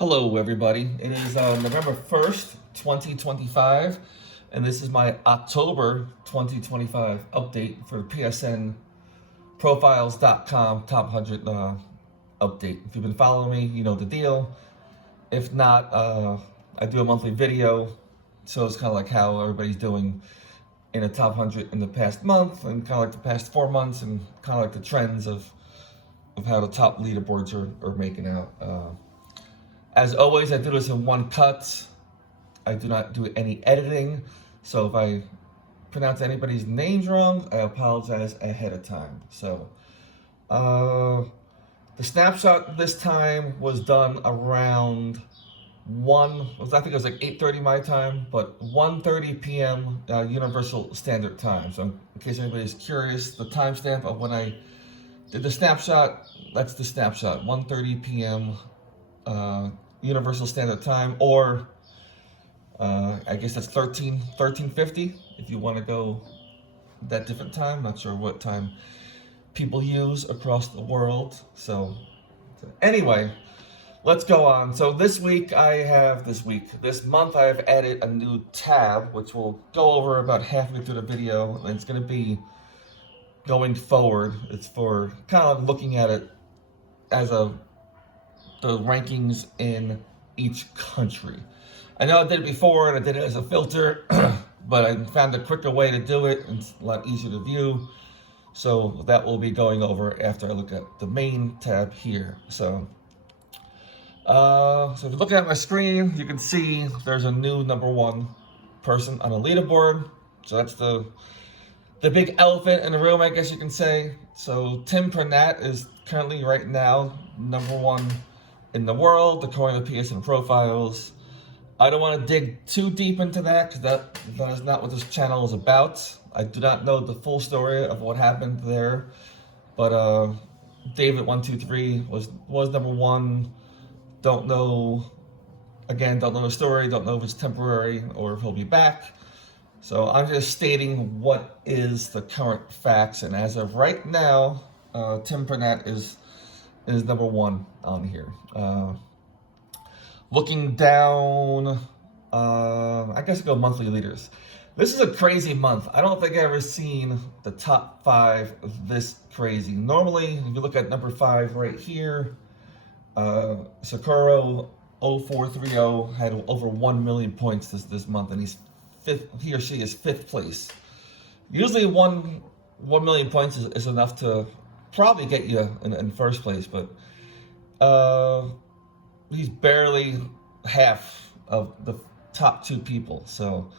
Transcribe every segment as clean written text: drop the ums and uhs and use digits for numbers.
Hello, everybody. It is November 1st, 2025, and this is my October 2025 update for PSN Profiles.com Top 100 update. If you've been following me, you know the deal. If not, I do a monthly video, so it's kind of like how everybody's doing in a top 100 in the past month, and kind of like the past 4 months, and kind of like the trends of how the top leaderboards are making out. As always, I do this in one cut. I do not do any editing. So if I pronounce anybody's names wrong, I apologize ahead of time. So the snapshot this time was done around I think it was like 8:30 my time, but 1:30 p.m. Universal Standard Time. So in case anybody's curious, the timestamp of when I did the snapshot, that's the snapshot, 1:30 p.m. Universal Standard Time, or I guess that's 1350 if you want to go that different time. Not sure what time people use across the world. So anyway, let's go on. So this month I have added a new tab, which we'll go over about halfway through the video, and it's going to be going forward. It's for kind of looking at it as the rankings in each country. I know I did it before and I did it as a filter, but I found a quicker way to do it and it's a lot easier to view. So that will be going over after I look at the main tab here. So if you're looking at my screen, you can see there's a new number one person on the leaderboard. So that's the big elephant in the room, I guess you can say. So Tim Pernat is currently right now number one in the world, according to PSN Profiles. I don't want to dig too deep into that because that is not what this channel is about. I do not know the full story of what happened there, but David123 was number one. Don't know the story. Don't know if it's temporary or if he'll be back. So I'm just stating what is the current facts, and as of right now, Tim Pernat is number one on here. Looking down, I guess I'll go monthly leaders. This is a crazy month. I don't think I've ever seen the top 5 this crazy. Normally, if you look at number 5 right here, Sakuro 0430 had over 1 million points this month, and he or she is 5th place. Usually 1 million points is enough to probably get you in first place, but he's barely half of the top 2 people. So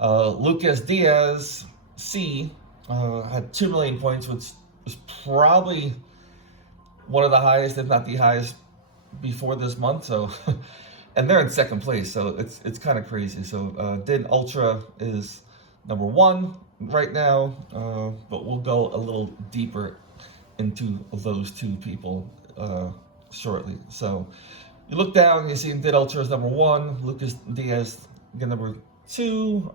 Lucas Diaz C had 2 million points, which was probably one of the highest, if not the highest, before this month. So and they're in 2nd place, so it's kind of crazy. So Din Ultra is number 1 right now, but we'll go a little deeper into those 2 people shortly. So you look down, you see Din Ultra is number 1, Lucas Diaz again number 2.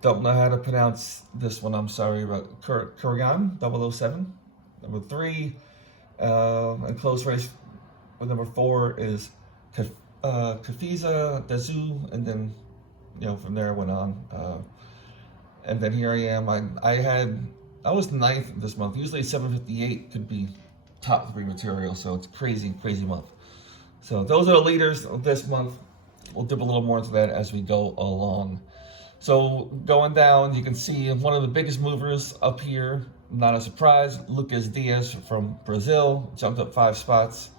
Don't know how to pronounce this one, I'm sorry, about Kurian 007, number 3. And close race with number 4 is Kafiza Dazu, and then from there I went on. And then here I am. I was 9th this month. Usually 758 could be top 3 material, so it's crazy month. So those are the leaders of this month. We'll dip a little more into that as we go along. So going down, you can see one of the biggest movers up here, not a surprise, Lucas Diaz from Brazil, jumped up 5 spots.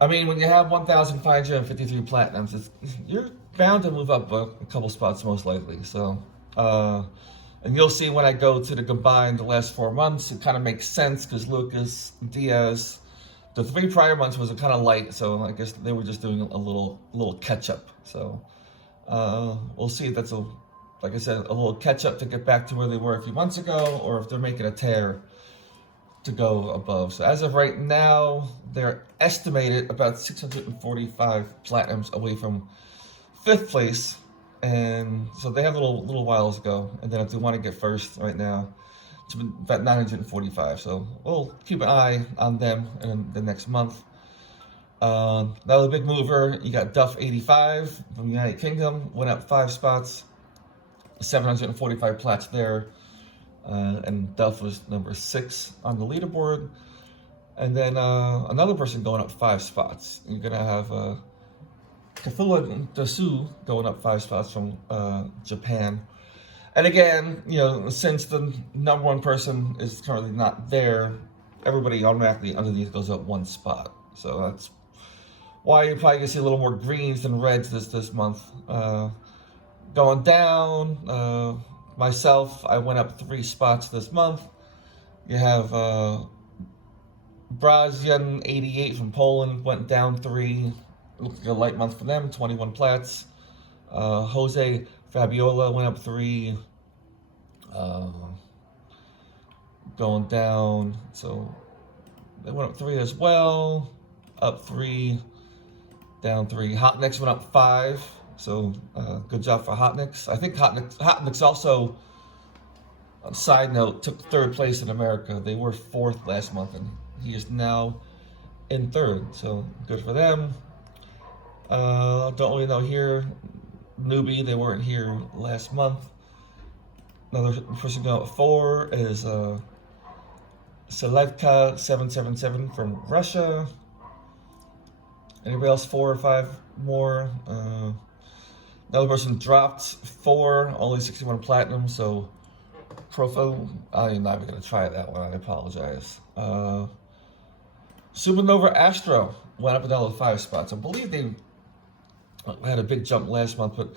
I mean, when you have 1,553 platinums, you're bound to move up a couple spots most likely. So, and you'll see when I go to the combined the last 4 months, it kind of makes sense because Lucas Diaz, the 3 prior months was kind of light, so I guess they were just doing a little catch up. So we'll see if that's like I said, a little catch up to get back to where they were a few months ago, or if they're making a tear to go above. So as of right now, they're estimated about 645 platinums away from 5th place. And so they have a little whiles to go. And then if they want to get first right now, it's about 945. So we'll keep an eye on them in the next month. Another big mover, you got Duff 85 from the United Kingdom, went up 5 spots, 745 plats there, and Duff was number 6 on the leaderboard. And then another person going up 5 spots. You're gonna have Kafua Dasu going up 5 spots from Japan. And again, since the number 1 person is currently not there, everybody automatically underneath goes up 1 spot. So that's why you're probably gonna see a little more greens than reds this month. Going down, myself, I went up 3 spots this month. You have Brazian 88 from Poland went down 3. Looks like a light month for them, 21 plats. Jose Fabiola went up 3. Going down, so they went up 3 as well. Up 3, down 3. Hotniks went up 5. So good job for Hotniks. I think Hotniks also, on a side note, took 3rd place in America. They were 4th last month, and he is now in 3rd. So good for them. Don't really know here. Newbie, they weren't here last month. Another person going up 4 is Selevka 777 from Russia. Anybody else 4 or 5 more? Another person dropped 4, only 61 platinum. So Profo, I'm not even gonna try that one. I apologize. Supernova Astro went up another 5 spots. I believe they had a big jump last month, but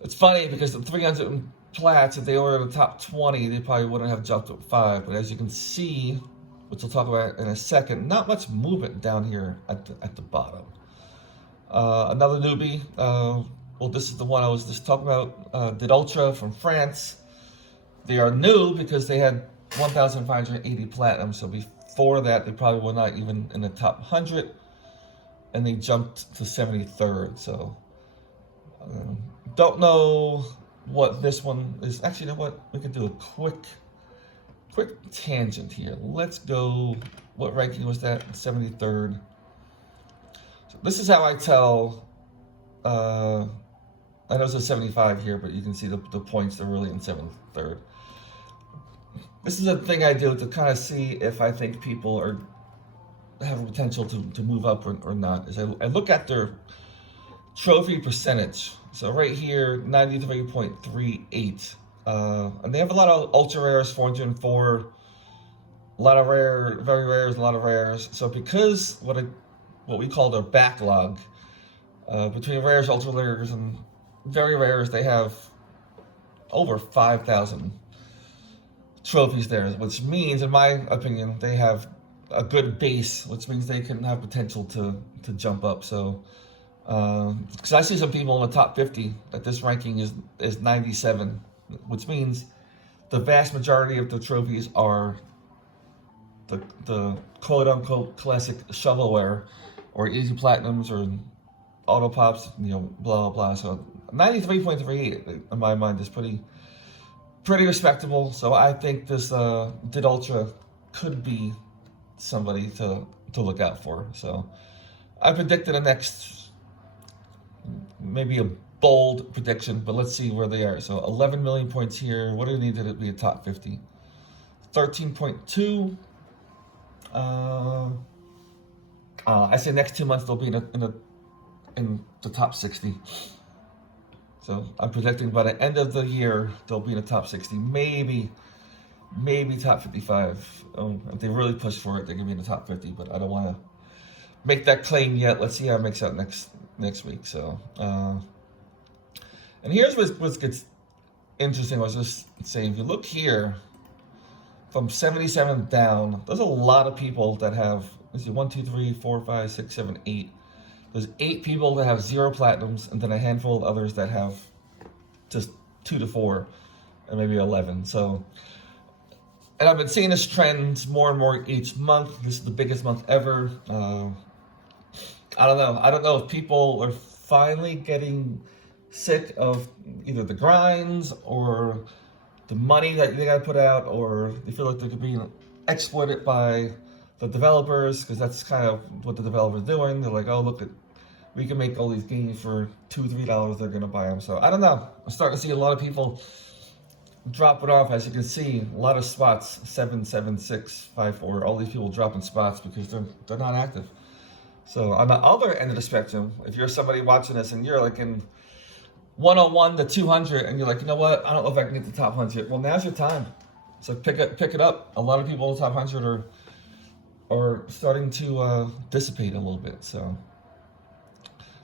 it's funny because the 300 plats, if they were in the top 20, they probably wouldn't have jumped up 5. But as you can see, which we'll talk about in a second, not much movement down here at the bottom. Another newbie, well, this is the one I was just talking about, Did Ultra from France. They are new because they had 1,580 platinum, so before that, they probably were not even in the top 100, and they jumped to 73rd, so don't know what this one is. Actually, you know what? We can do a quick tangent here. Let's go, what ranking was that? 73rd. So this is how I tell, I know it's a 75 here, but you can see the points are really in 73rd. This is a thing I do to kind of see if I think people have a potential to move up or not. Is I look at their trophy percentage. So right here, 93.38. And they have a lot of ultra rares, 404. A lot of rare, very rares, a lot of rares. So because what we call their backlog, between rares, ultra rares, and very rares, they have over 5,000 trophies there, which means, in my opinion, they have a good base, which means they can have potential to jump up. So, because I see some people in the top 50 that this ranking is 97, which means the vast majority of the trophies are the quote unquote classic shovelware or easy platinums or auto pops, blah blah blah. So 93.38 in my mind is pretty respectable. So I think this Did Ultra could be somebody to look out for. So I predicted a next, maybe a bold prediction, but let's see where they are. So 11 million points here. What do they need to be a top 50? 13.2. I say next 2 months they'll be in the top 60. So I'm predicting by the end of the year they'll be in the top 60, maybe top 55. If they really push for it, they can be in the top 50. But I don't want to make that claim yet. Let's see how it makes out next week. So, and here's what gets interesting. I was just saying, if you look here, from 77 down, there's a lot of people that have. Let's see, 1, 2, 3, 4, 5, 6, 7, 8. There's 8 people that have 0 platinums, and then a handful of others that have just 2 to 4, and maybe 11. So, and I've been seeing this trend more and more each month. This is the biggest month ever. I don't know. I don't know if people are finally getting sick of either the grinds or the money that they got to put out, or they feel like they're being exploited by the developers, because that's kind of what the developers are doing. They're like, oh, look, we can make all these games for $2, $3. They're gonna buy them. So I don't know. I'm starting to see a lot of people dropping off. As you can see, a lot of spots, 7, 7, 6, 5, 4. All these people dropping spots because they're not active. So on the other end of the spectrum, if you're somebody watching this and you're like in 101 to 200, and you're like, you know what, I don't know if I can get the top 100. Well, now's your time. So pick it up. A lot of people in the top 100 are starting to dissipate a little bit. So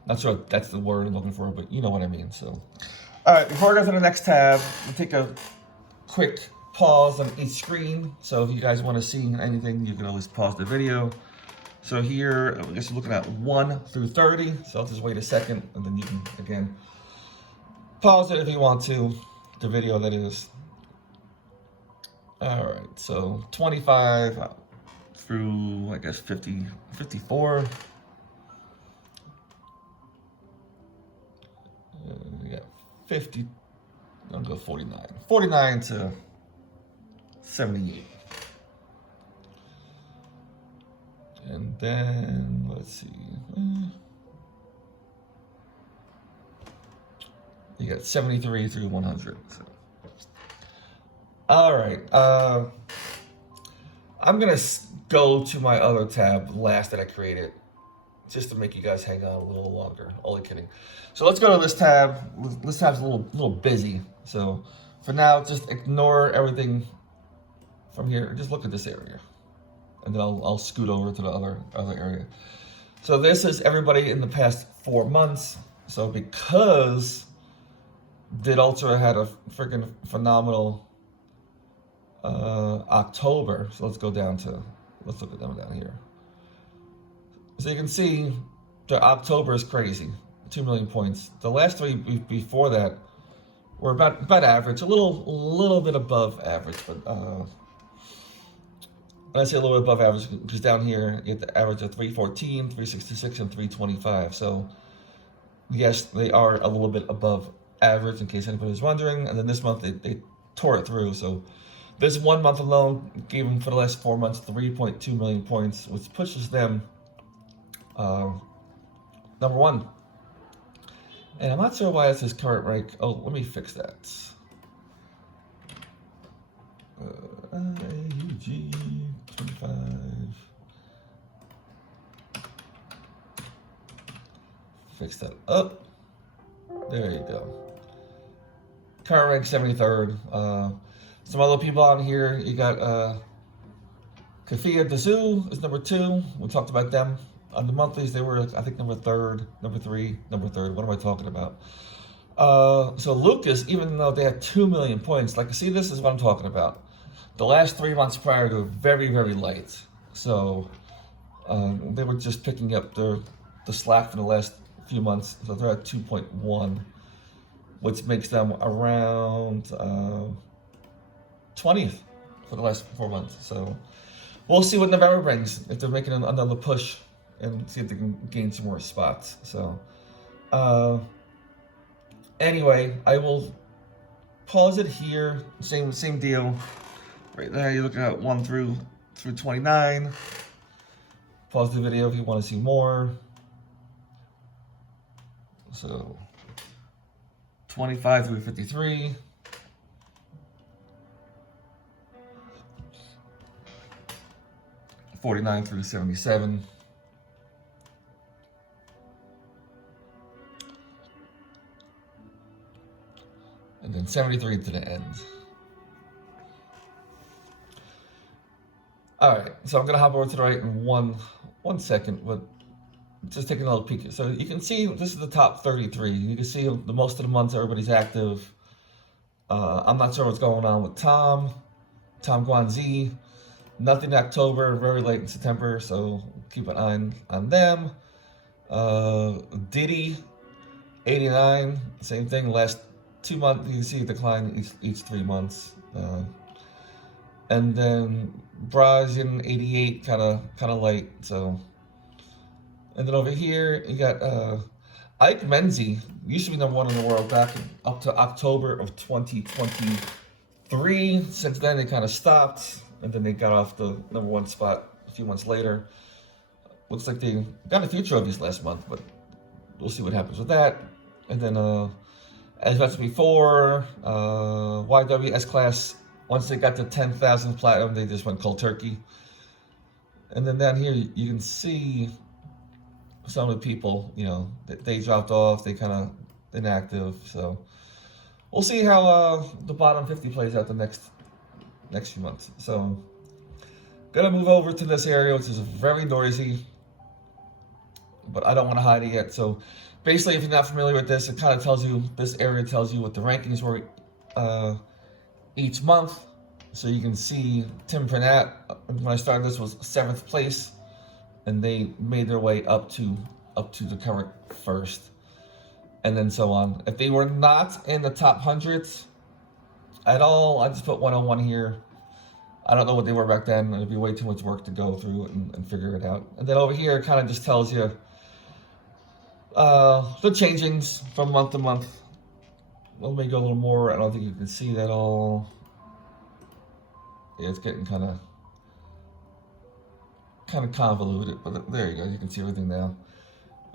not sure if that's the word I'm looking for, but you know what I mean. So all right, before I go to the next tab, we'll take a quick pause on each screen. So if you guys want to see anything, you can always pause the video. So here, I guess you're looking at 1 through 30. So I'll just wait a second, and then you can, again, pause it if you want to, the video that is. All right, so 25 through, I guess, 50, 54. We got 50, I'll go 49. 49 to 78. And then, let's see. You got 73 through 100. So. All right. I'm going to go to my other tab last that I created just to make you guys hang on a little longer. Only kidding. So let's go to this tab. This tab's a little busy. So for now, just ignore everything from here. Just look at this area. And then I'll scoot over to the other area. So this is everybody in the past 4 months. So because Did Ultra had a freaking phenomenal October. So let's look at them down here. So you can see the October is crazy, 2 million points. The last 3 before that were about average, a little bit above average, but when I say a little bit above average, because down here you get the average of 314, 366, and 325. So yes, they are a little bit above average, in case anybody's wondering. And then this month they tore it through. So this 1 month alone gave them, for the last 4 months, 3.2 million points, which pushes them number 1. And I'm not sure why it's his current rank. Oh, let me fix that. IUG 25. Fix that up. There you go. Current rank 73rd. Some other people on here. You got Kafia Dazoo is number 2. We talked about them. On the monthlies, they were, I think, number 3rd, number 3, number 3rd. What am I talking about? So Lucas, even though they had 2 million points, like, see, this is what I'm talking about. The last 3 months prior to very, very light. So they were just picking up the slack for the last few months. So they're at 2.1, which makes them around 20th for the last 4 months. So we'll see what November brings, if they're making another push, and see if they can gain some more spots. So anyway, I will pause it here. Same deal. Right there, you're looking at 1 through 29. Pause the video if you want to see more. So 25 through 53. '49 through 77. And then 73 to the end. All right, so I'm gonna hop over to the right in one second, but just taking a little peek. So you can see this is the top 33. You can see the most of the months everybody's active. I'm not sure what's going on with Tom Guanzi. Nothing in October, very late in September, so keep an eye on them. Diddy, 89, same thing. Last 2 months, you can see a decline each 3 months. And then Brazian, 88, kind of light. So, and then over here you got Ike Menzie, used to be number 1 in the world back up to October of 2023. Since then they kind of stopped, and then they got off the number 1 spot a few months later. Looks like they got a few trophies last month, but we'll see what happens with that. And then, as mentioned before, YW S-Class, once they got to 10,000 platinum, they just went cold turkey. And then down here, you can see some of the people, they dropped off, they kind of inactive. So we'll see how the bottom 50 plays out the next few months. So gonna move over to this area, which is very noisy, but I don't want to hide it yet. So basically, if you're not familiar with this, it kind of tells you, this area tells you what the rankings were each month. So you can see Tim Pernat, when I started this, was 7th place, and they made their way up to the current first, and then so on. If they were not in the top 100 at all, I just put 101 here. I don't know what they were back then. It'd be way too much work to go through and figure it out. And then over here, it kind of just tells you the changings from month to month. Let me go a little more. I don't think you can see that all. Yeah, it's getting kind of convoluted, but there you go. You can see everything now.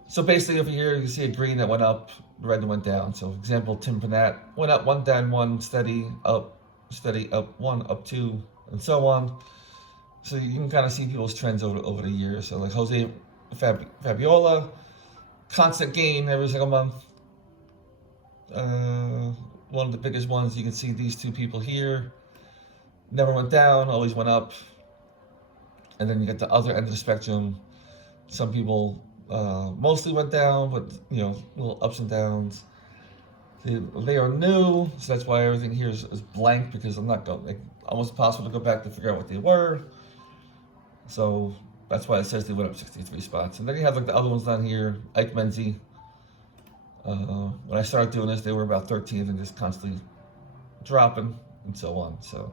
So basically over here, you can see a green that went up, red that went down. So for example, Tim Pernat went up, one down, one steady, up, one, up two, and so on. So you can kind of see people's trends over the years. So like Jose Fabiola, constant gain every single month. One of the biggest ones, you can see these two people here. Never went down, always went up. And then you get the other end of the spectrum. Some people mostly went down, but little ups and downs. They are new, so that's why everything here is blank, because I'm not going, almost impossible to go back to figure out what they were. So that's why it says they went up 63 spots. And then you have like the other ones down here, Ike Menzie. When I started doing this, they were about 13th and just constantly dropping and so on. So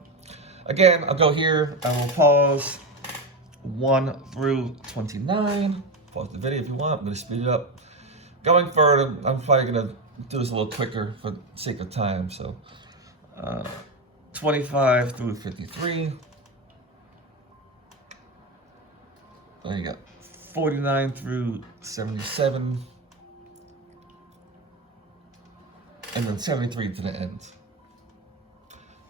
again, I'll go here, I will pause 1 through 29. Pause the video if you want. I'm going to speed it up. Going further, I'm probably going to do this a little quicker for the sake of time. So 25 through 53. Then you got 49 through 77. And then 73 to the end.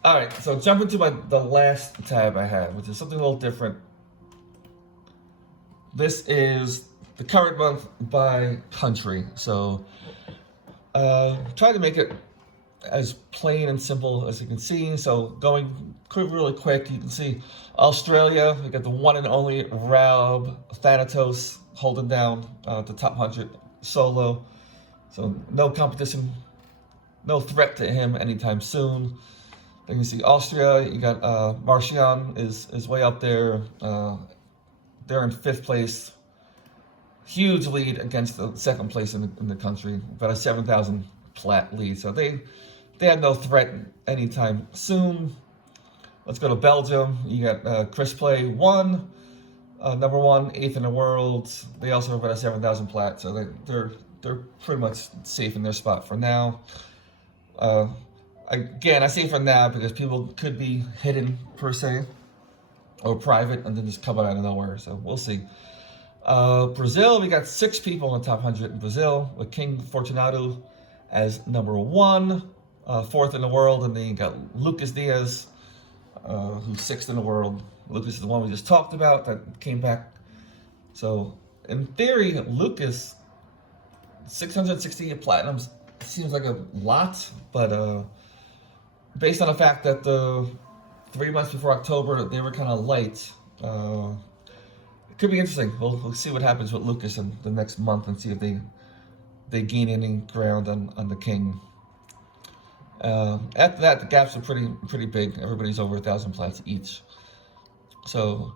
Alright, so jump into the last tab I have, which is something a little different. This is the current month by country. So try to make it as plain and simple as you can see. So going really quick, you can see Australia, we got the one and only Raub Thanatos holding down the top 100 solo. So no competition, no threat to him anytime soon. Then you see Austria, you got Marcian is way up there. They're in 5th place. Huge lead against the 2nd place in the country. About a 7,000 plat lead. So they had no threat anytime soon. Let's go to Belgium. You got Chris Play 1, number 1, 8th in the world. They also have about a 7,000 plat. So they're pretty much safe in their spot for now. Again, I say for now because people could be hidden per se, or private, and then just come out of nowhere. So we'll see. Brazil, we got 6 people in the top 100 in Brazil, with King Fortunato as number 1, 4th in the world, and then you got Lucas Diaz, who's 6th in the world. Lucas is the one we just talked about that came back. So in theory, Lucas, 668 platinums seems like a lot, but based on the fact that the 3 months before October, they were kind of light. It could be interesting. We'll see what happens with Lucas in the next month and see if they gain any ground on the King. After that, the gaps are pretty big. Everybody's over 1,000 plats each. So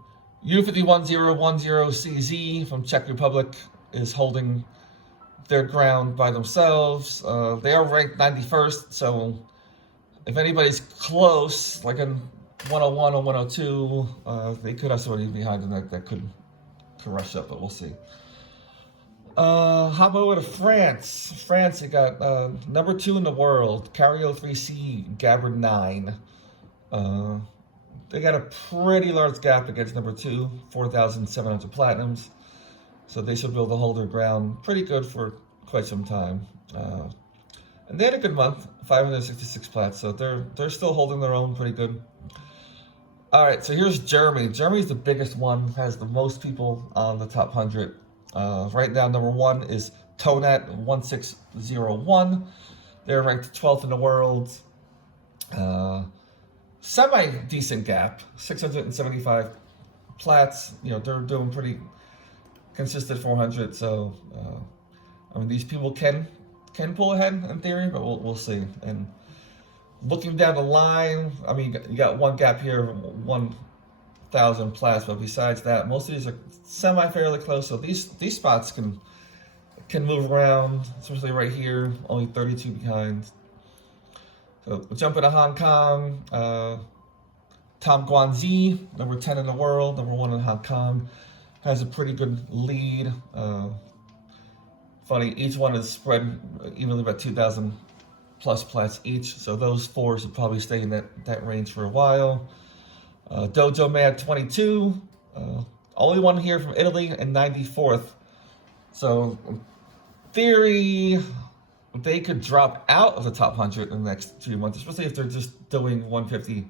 U51010CZ from Czech Republic is holding their ground by themselves. They are ranked 91st, so if anybody's close, like in 101 or 102, they could have somebody behind them that could rush up, but we'll see. Hop over to France. France, you got number 2 in the world, Cario 3C, Gabbard 9. they got a pretty large gap against number 2, 4,700 platinums. So they should be able to hold their ground pretty good for quite some time. And they had a good month, 566 plats, so they're still holding their own pretty good. All right, so here's Germany. Germany's the biggest one, has the most people on the top 100. Right now, number 1 is Tonat 1601. They're ranked 12th in the world. Semi-decent gap, 675 plats. You know, they're doing pretty consistent 400. So, I mean, these people can pull ahead in theory, but we'll see. And looking down the line, I mean, you got one gap here, 1,000 plats, but besides that, most of these are semi-fairly close. So these spots can move around, especially right here, only 32 behind. So we'll jump into Hong Kong. Tom Guanzi, number 10 in the world, number 1 in Hong Kong, has a pretty good lead. Funny, each one is spread evenly about 2,000 plus plats each, so those 4s will probably stay in that range for a while. Dojo Mad 22, only one here from Italy, and 94th. So, in theory, they could drop out of the top 100 in the next 2 months, especially if they're just doing 150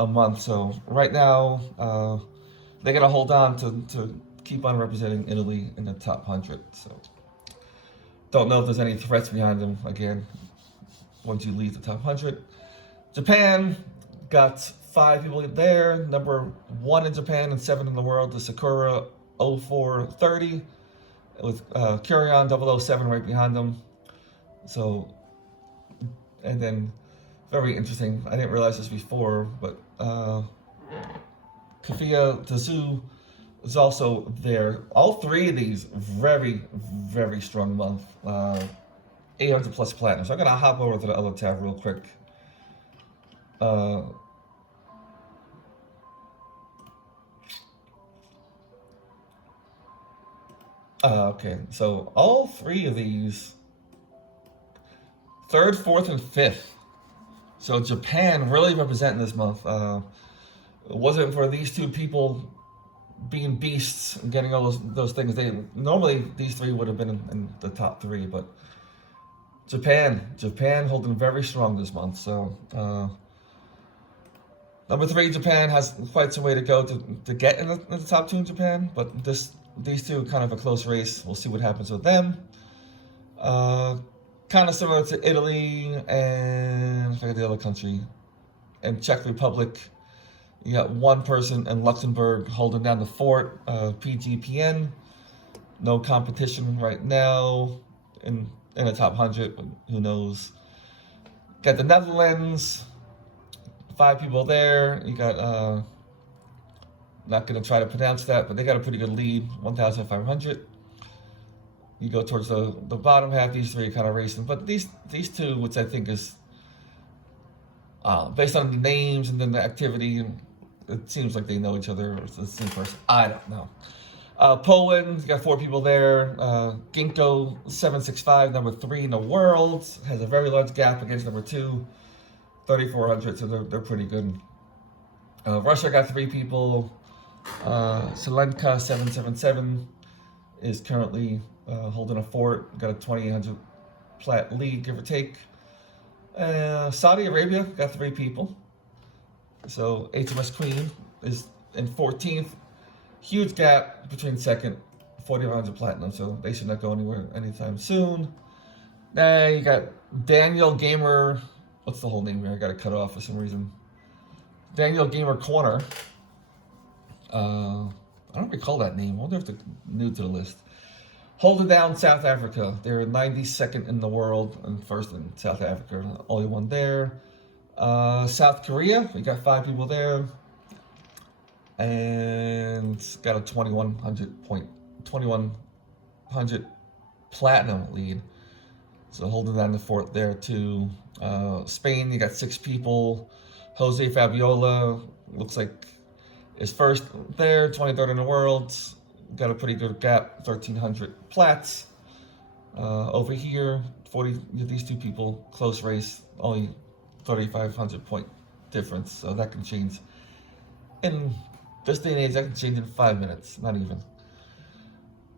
a month. So, right now, they got to hold on to keep on representing Italy in the top 100. So, don't know if there's any threats behind them, again, once you leave the top 100. Japan got 5 people there. Number 1 in Japan and 7 in the world, the Sakura 0430, with Kurion 007 right behind them. So, and then, very interesting, I didn't realize this before, but Kafia Tazu is also there. All 3 of these very, very strong month. 800 plus platinum. So I'm gonna hop over to the other tab real quick. Okay, so all 3 of these, 3rd, 4th, and 5th. So Japan really representing this month. It wasn't for these 2 people being beasts and getting all those things. Normally these 3 would have been in the top 3, but Japan holding very strong this month. So number 3, Japan has quite some way to go to get in the top 2 in Japan, but these 2 kind of a close race. We'll see what happens with them. Kind of similar to Italy and I forget the other country, and Czech Republic. You got 1 person in Luxembourg holding down the fort, PGPN. No competition right now in the top 100, but who knows. Got the Netherlands, 5 people there. You got, not going to try to pronounce that, but they got a pretty good lead, 1,500. You go towards the bottom half, these 3 are kind of racing. But these 2, which I think is, based on the names and then the activity, it seems like they know each other, or it's the same person. I don't know. Poland, got 4 people there. Ginkgo 765, number 3 in the world, has a very large gap against number 2, 3,400, so they're pretty good. Russia got 3 people. Selenka 777 is currently holding a fort, got a 2,800 plat lead, give or take. Saudi Arabia got 3 people. So HMS Queen is in 14th. Huge gap between 2nd, 4,500 platinum, so they should not go anywhere anytime soon. Now you got Daniel Gamer, what's the whole name here? I got to cut off for some reason. Daniel Gamer Corner. I don't recall that name. I wonder if they're new to the list. Holding down South Africa. They're 92nd in the world and 1st in South Africa. Only 1 there. South Korea, we got 5 people there. And got a 2,100 platinum lead. So holding down the fort there too. Spain, you got 6 people. Jose Fabiola looks like is 1st there, 23rd in the world. Got a pretty good gap, 1,300 plats. Over here, these 2 people, close race, only 3,500 point difference, so that can change In this day and age, I can change in 5 minutes, not even.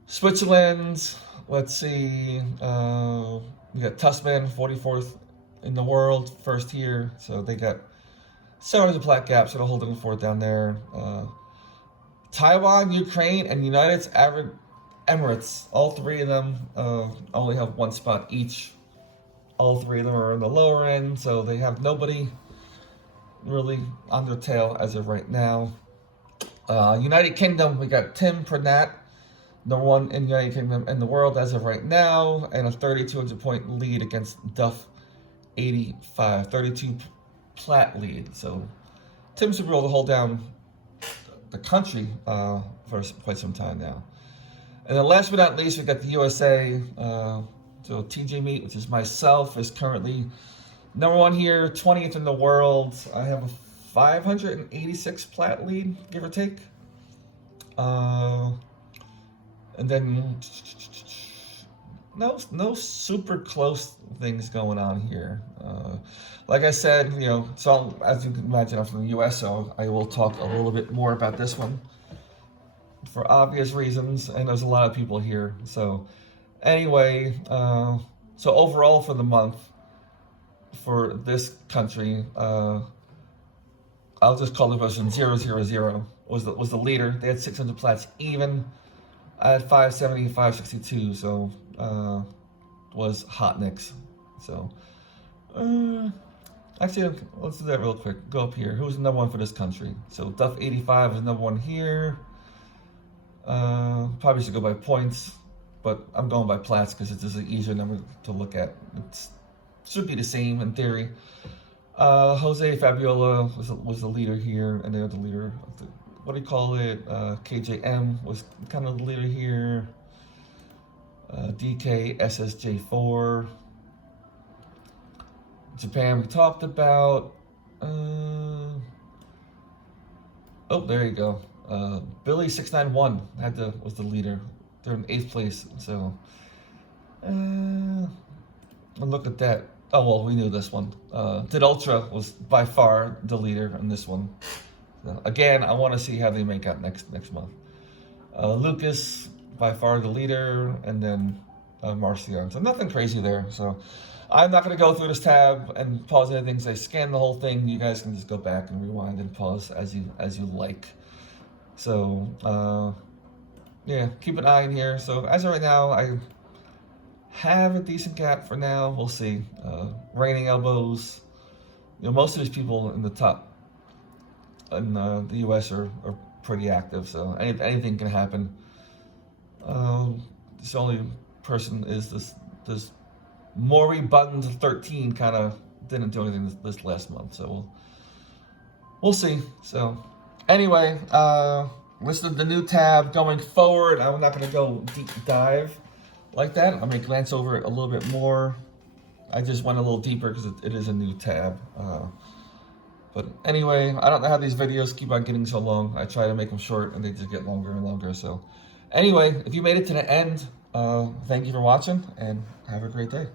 Switzerland, let's see, we got Tussman, 44th in the world, first here, so they got 700 plat gaps that are holding the fort down there. Taiwan, Ukraine, and United Arab Emirates, all three of them only have one spot each. All three of them are in the lower end, so they have nobody really on their tail as of right now. United Kingdom, we got Tim Pernat, number one in United Kingdom in the world as of right now, and a 3,200 point lead against Duff 85, 32 plat lead. So Tim should be able to hold down the country for quite some time now. And then last but not least, we got the USA. So TJ Meat, which is myself, is currently number one here, 20th in the world. I have a 586 plat lead, give or take. And then no super close things going on here. Like I said, you know, so as you can imagine, I'm from the US, so I will talk a little bit more about this one for obvious reasons, and there's a lot of people here. So anyway, so overall for the month, for this country, I'll just call the version 000 was the leader. They had 600 plats even. I had 570, 562, so was Hot Nicks. So actually, let's do that real quick. Go up here. Who's the number one for this country? So Duff 85 is number one here. Probably should go by points, but I'm going by plats because it's just an easier number to look at. It should be the same in theory. Jose Fabiola was the leader here, and they're the leader of the, what do you call it? KJM was kind of the leader here. DK SSJ4. Japan we talked about. Oh, there you go. Billy 691 was the leader. They're in 8th place. So, and look at that. Oh well, we knew this one. Did Ultra was by far the leader in this one. So, again, I want to see how they make out next month. Lucas by far the leader, and then Marcion. So nothing crazy there. So I'm not going to go through this tab and pause anything. So I scan the whole thing. You guys can just go back and rewind and pause as you like. So yeah, keep an eye in here. So as of right now, I have a decent gap for now. We'll see. Raining elbows. You know, most of these people in the top in the US are pretty active. So anything can happen. This only person is this Maury Buttons 13 kind of didn't do anything this last month. So we'll see. So anyway, listen to the new tab going forward. I'm not going to go deep dive like that. I may glance over it a little bit more. I just went a little deeper because it is a new tab. But anyway, I don't know how these videos keep on getting so long. I try to make them short and they just get longer and longer. So anyway, if you made it to the end, thank you for watching and have a great day.